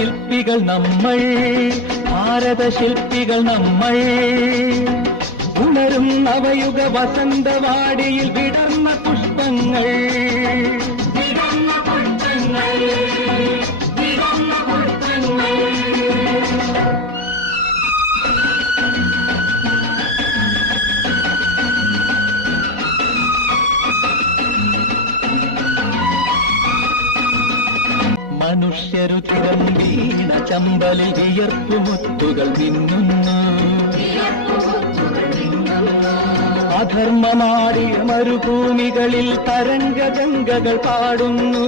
ശില്പികൾ നമ്മൾ, ഭാരതശില്പികൾ നമ്മൾ. ഉണരും നവയുഗ വസന്തവാടിയിൽ വിടർന്ന പുഷ്പങ്ങൾ, മനുഷ്യരുതിരം വീണ ചമ്പലിൽ വിയർപ്പുമുത്തുകൾ മിന്നുന്നു. അധർമ്മമാടിയ മരുഭൂമികളിൽ തരംഗഗംഗകൾ പാടുന്നു.